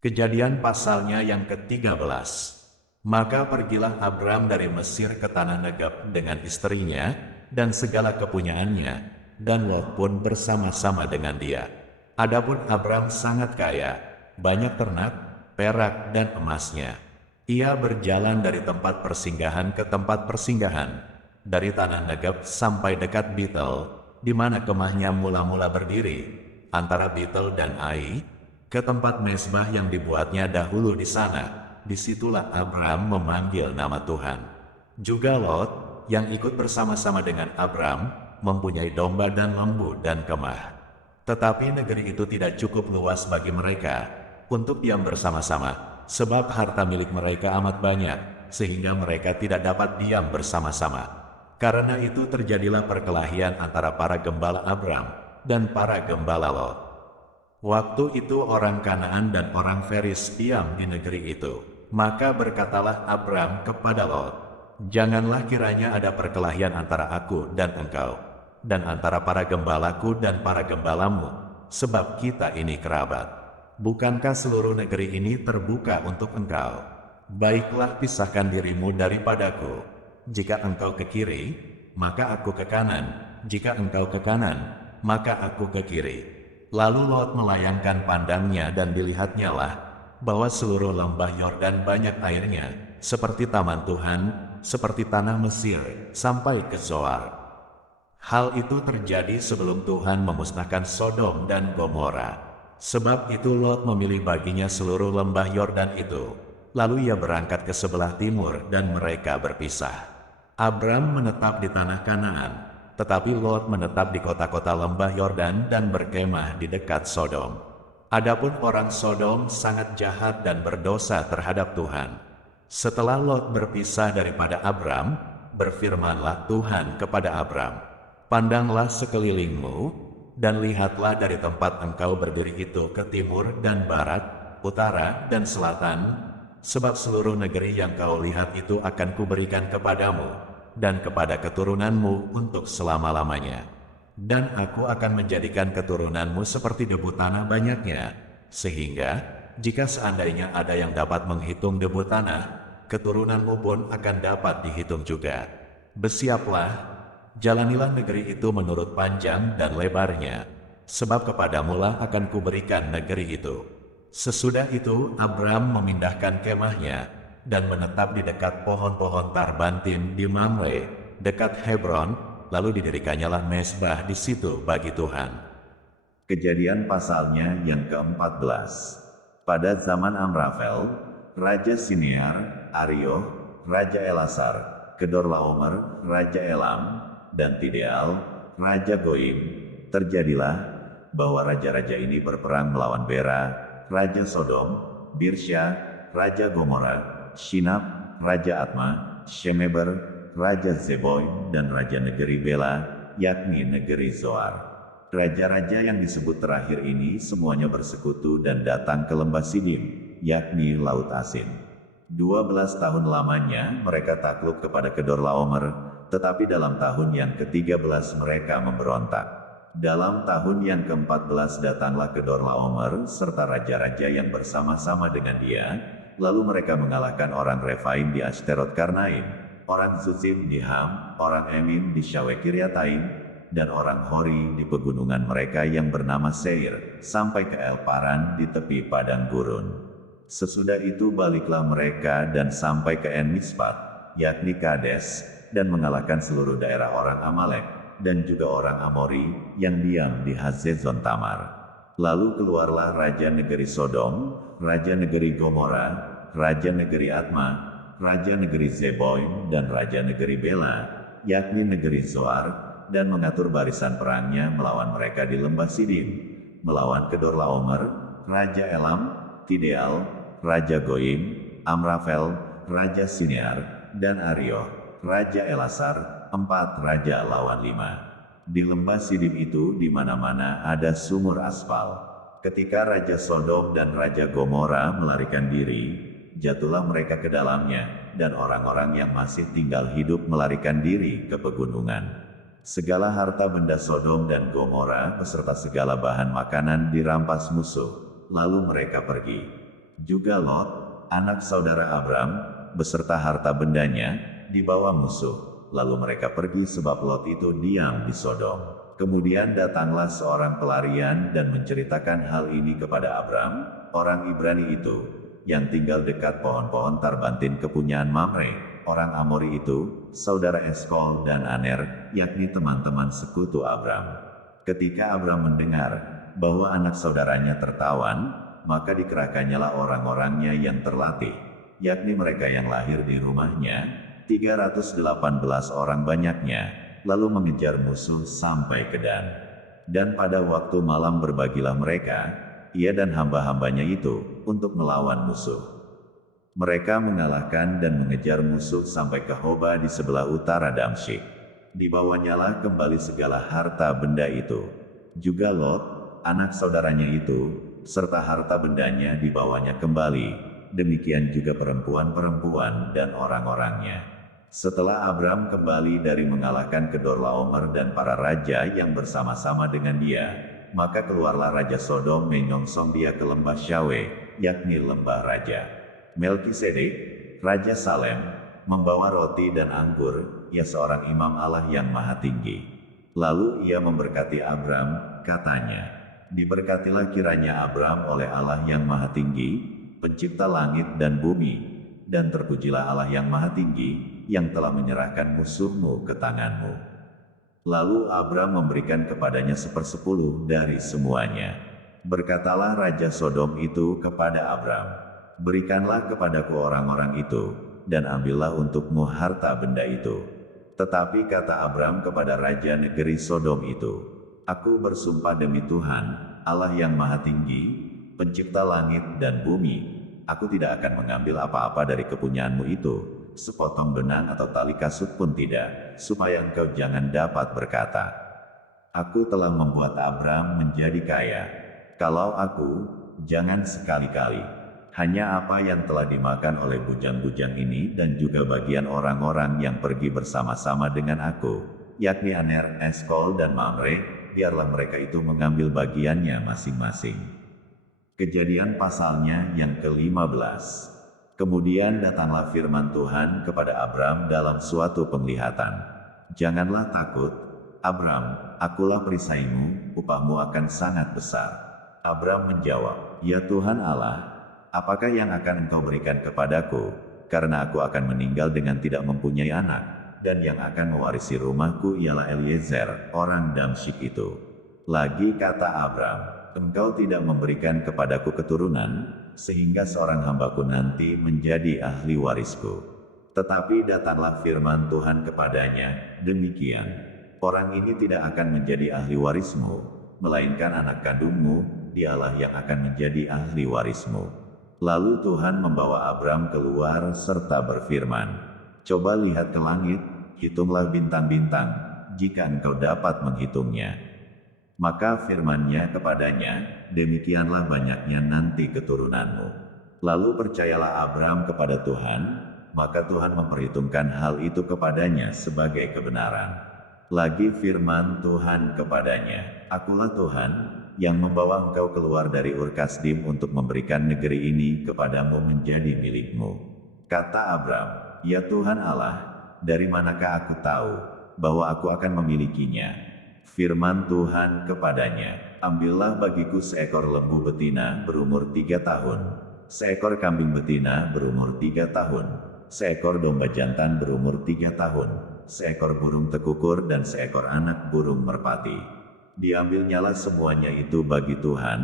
Kejadian pasalnya yang ke-13. Maka pergilah Abram dari Mesir ke tanah Negeb dengan istrinya dan segala kepunyaannya, dan Lot pun bersama-sama dengan dia. Adapun Abram sangat kaya, banyak ternak, perak dan emasnya. Ia berjalan dari tempat persinggahan ke tempat persinggahan, dari tanah Negeb sampai dekat Betel, di mana kemahnya mula-mula berdiri, antara Betel dan Ai, ke tempat mezbah yang dibuatnya dahulu di sana. Disitulah Abram memanggil nama Tuhan. Juga Lot, yang ikut bersama-sama dengan Abram, mempunyai domba dan lembu dan kemah. Tetapi negeri itu tidak cukup luas bagi mereka untuk diam bersama-sama, sebab harta milik mereka amat banyak, sehingga mereka tidak dapat diam bersama-sama. Karena itu terjadilah perkelahian antara para gembala Abram dan para gembala Lot. Waktu itu orang Kanaan dan orang Feris diam di negeri itu. Maka berkatalah Abram kepada Lot, "Janganlah kiranya ada perkelahian antara aku dan engkau, dan antara para gembalaku dan para gembalamu, sebab kita ini kerabat. Bukankah seluruh negeri ini terbuka untuk engkau? Baiklah pisahkan dirimu daripadaku. Jika engkau ke kiri, maka aku ke kanan. Jika engkau ke kanan, maka aku ke kiri." Lalu Lot melayangkan pandangnya dan dilihatnya lah bahwa seluruh lembah Yordan banyak airnya, seperti taman Tuhan, seperti tanah Mesir, sampai ke Zoar. Hal itu terjadi sebelum Tuhan memusnahkan Sodom dan Gomora. Sebab itu Lot memilih baginya seluruh lembah Yordan itu. Lalu ia berangkat ke sebelah timur dan mereka berpisah. Abram menetap di tanah Kanaan, tetapi Lot menetap di kota-kota lembah Yordan dan berkemah di dekat Sodom. Adapun orang Sodom sangat jahat dan berdosa terhadap Tuhan. Setelah Lot berpisah daripada Abram, berfirmanlah Tuhan kepada Abram, "Pandanglah sekelilingmu, dan lihatlah dari tempat engkau berdiri itu ke timur dan barat, utara dan selatan, sebab seluruh negeri yang kau lihat itu akan kuberikan kepadamu, dan kepada keturunanmu untuk selama-lamanya. Dan aku akan menjadikan keturunanmu seperti debu tanah banyaknya, sehingga jika seandainya ada yang dapat menghitung debu tanah, keturunanmu pun akan dapat dihitung juga. Bersiaplah, jalanilah negeri itu menurut panjang dan lebarnya, sebab kepadamulah akan kuberikan negeri itu." Sesudah itu Abram memindahkan kemahnya dan menetap di dekat pohon-pohon tarbantin di Mamre, dekat Hebron. Lalu didirikannya lah mezbah di situ bagi Tuhan. Kejadian pasalnya yang ke-14. Pada zaman Amrafel, Raja Sinear, Arioh, Raja Elasar, Kedorlaomer, Raja Elam, dan Tideal, Raja Goim, terjadilah bahwa raja-raja ini berperang melawan Bera, Raja Sodom, Birsya, Raja Gomora, Shinab, Raja Atma, Shemeber, Raja Zeboim, dan Raja negeri Bela, yakni negeri Zoar. Raja-raja yang disebut terakhir ini semuanya bersekutu dan datang ke lembah Sidim, yakni Laut Asin. 12 tahun lamanya mereka takluk kepada Kedorlaomer, tetapi dalam tahun yang ke-13 mereka memberontak. Dalam tahun yang ke-14 datanglah Kedorlaomer serta raja-raja yang bersama-sama dengan dia, lalu mereka mengalahkan orang Refaim di Ashterot Karnaim, orang Zuzim di Ham, orang Emim di Syawekiriataim, dan orang Hori di pegunungan mereka yang bernama Seir, sampai ke El Paran di tepi padang gurun. Sesudah itu baliklah mereka dan sampai ke En Mispat, yakni Kades, dan mengalahkan seluruh daerah orang Amalek, dan juga orang Amori, yang diam di Hazezon Tamar. Lalu keluarlah raja negeri Sodom, raja negeri Gomora, raja negeri Atma, raja negeri Zeboim, dan raja negeri Bela, yakni negeri Zoar, dan mengatur barisan perangnya melawan mereka di lembah Sidim, melawan Kedorlaomer, Raja Elam, Tideal, Raja Goim, Amrafel, Raja Sinear, dan Arioh, Raja Elasar, 4 raja lawan 5. Di lembah Sidim itu di mana-mana ada sumur aspal. Ketika Raja Sodom dan Raja Gomora melarikan diri, jatuhlah mereka ke dalamnya, dan orang-orang yang masih tinggal hidup melarikan diri ke pegunungan. Segala harta benda Sodom dan Gomora beserta segala bahan makanan dirampas musuh, lalu mereka pergi. Juga Lot, anak saudara Abram, beserta harta bendanya, dibawa musuh. Lalu mereka pergi sebab Lot itu diam di Sodom. Kemudian datanglah seorang pelarian dan menceritakan hal ini kepada Abram, orang Ibrani itu, yang tinggal dekat pohon-pohon tarbantin kepunyaan Mamre, orang Amori itu, saudara Eskol dan Aner, yakni teman-teman sekutu Abram. Ketika Abram mendengar bahwa anak saudaranya tertawan, maka dikerahkannyalah orang-orangnya yang terlatih, yakni mereka yang lahir di rumahnya, 318 orang banyaknya, lalu mengejar musuh sampai ke Dan. Dan pada waktu malam berbagilah mereka, ia dan hamba-hambanya itu, untuk melawan musuh. Mereka mengalahkan dan mengejar musuh sampai ke Hoba di sebelah utara Damsyik. Dibawanyalah kembali segala harta benda itu. Juga Lot, anak saudaranya itu, serta harta bendanya dibawanya kembali. Demikian juga perempuan-perempuan dan orang-orangnya. Setelah Abram kembali dari mengalahkan Kedorlaomer dan para raja yang bersama-sama dengan dia, maka keluarlah Raja Sodom menyongsong dia ke lembah Syawe, yakni lembah raja. Melkisedek, Raja Salem, membawa roti dan anggur, ia seorang imam Allah yang maha tinggi. Lalu ia memberkati Abram, katanya, diberkatilah kiranya Abram oleh Allah yang maha tinggi, pencipta langit dan bumi, dan terpujilah Allah yang maha tinggi, yang telah menyerahkan musuhmu ke tanganmu. Lalu Abram memberikan kepadanya 1/10 dari semuanya. Berkatalah Raja Sodom itu kepada Abram, berikanlah kepadaku orang-orang itu, dan ambillah untukmu harta benda itu. Tetapi kata Abram kepada Raja negeri Sodom itu, aku bersumpah demi Tuhan, Allah yang maha tinggi, pencipta langit dan bumi, aku tidak akan mengambil apa-apa dari kepunyaanmu itu, sepotong benang atau tali kasut pun tidak, supaya engkau jangan dapat berkata, aku telah membuat Abram menjadi kaya. Kalau aku, jangan sekali-kali. Hanya apa yang telah dimakan oleh bujang-bujang ini dan juga bagian orang-orang yang pergi bersama-sama dengan aku, yakni Aner, Eskol dan Mamre, biarlah mereka itu mengambil bagiannya masing-masing. Kejadian pasalnya yang ke-15. Kemudian datanglah firman Tuhan kepada Abram dalam suatu penglihatan. Janganlah takut, Abram, akulah perisaimu, upahmu akan sangat besar. Abram menjawab, ya Tuhan Allah, apakah yang akan engkau berikan kepadaku, karena aku akan meninggal dengan tidak mempunyai anak, dan yang akan mewarisi rumahku ialah Eliezer, orang Damsyik itu. Lagi kata Abram, engkau tidak memberikan kepadaku keturunan, sehingga seorang hambaku nanti menjadi ahli warisku. Tetapi datanglah firman Tuhan kepadanya, demikian, orang ini tidak akan menjadi ahli warismu, melainkan anak kandungmu, dialah yang akan menjadi ahli warismu. Lalu Tuhan membawa Abram keluar serta berfirman, coba lihat ke langit, hitunglah bintang-bintang, jika engkau dapat menghitungnya. Maka firman-Nya kepadanya, demikianlah banyaknya nanti keturunanmu. Lalu percayalah Abram kepada Tuhan, maka Tuhan memperhitungkan hal itu kepadanya sebagai kebenaran. Lagi firman Tuhan kepadanya, akulah Tuhan, yang membawa engkau keluar dari Ur Kasdim untuk memberikan negeri ini kepadamu menjadi milikmu. Kata Abram, ya Tuhan Allah, dari manakah aku tahu bahwa aku akan memilikinya? Firman Tuhan kepadanya, ambillah bagiku seekor lembu betina berumur 3 tahun, seekor kambing betina berumur 3 tahun, seekor domba jantan berumur 3 tahun, seekor burung tekukur dan seekor anak burung merpati. Diambilnyalah semuanya itu bagi Tuhan,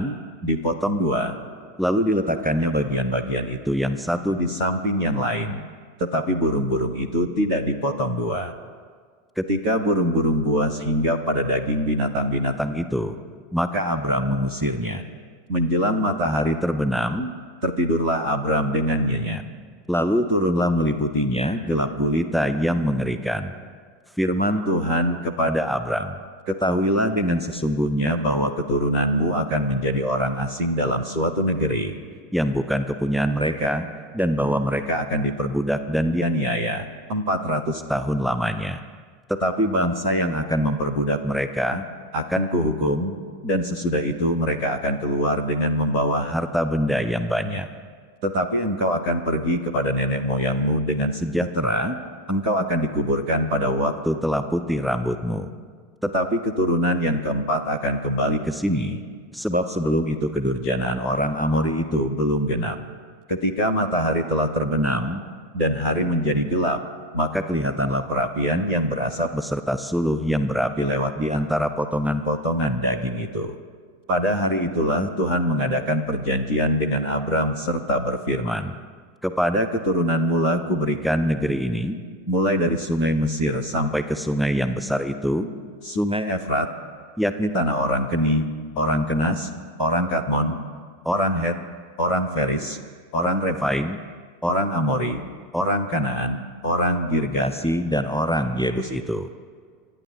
dipotong 2, lalu diletakkannya bagian-bagian itu yang satu di samping yang lain, tetapi burung-burung itu tidak dipotong 2. Ketika burung-burung buas hingga pada daging binatang-binatang itu, maka Abram mengusirnya. Menjelang matahari terbenam, tertidurlah Abram dengan nyenyak. Lalu turunlah meliputinya gelap gulita yang mengerikan. Firman Tuhan kepada Abram, ketahuilah dengan sesungguhnya bahwa keturunanmu akan menjadi orang asing dalam suatu negeri, yang bukan kepunyaan mereka, dan bahwa mereka akan diperbudak dan dianiaya, 400 tahun lamanya. Tetapi bangsa yang akan memperbudak mereka, akan kuhukum, dan sesudah itu mereka akan keluar dengan membawa harta benda yang banyak. Tetapi engkau akan pergi kepada nenek moyangmu dengan sejahtera, engkau akan dikuburkan pada waktu telah putih rambutmu. Tetapi keturunan yang keempat akan kembali ke sini, sebab sebelum itu kedurjanaan orang Amori itu belum genap. Ketika matahari telah terbenam, dan hari menjadi gelap, maka kelihatanlah perapian yang berasap beserta suluh yang berapi lewat di antara potongan-potongan daging itu. Pada hari itulah Tuhan mengadakan perjanjian dengan Abram serta berfirman, "Kepada keturunanmu lah kuberikan negeri ini, mulai dari sungai Mesir sampai ke sungai yang besar itu, sungai Efrat, yakni tanah orang Keni, orang Kenas, orang Kadmon, orang Het, orang Feris, orang Refaim, orang Amori, orang Kanaan, orang Girgasi dan orang Yebus itu."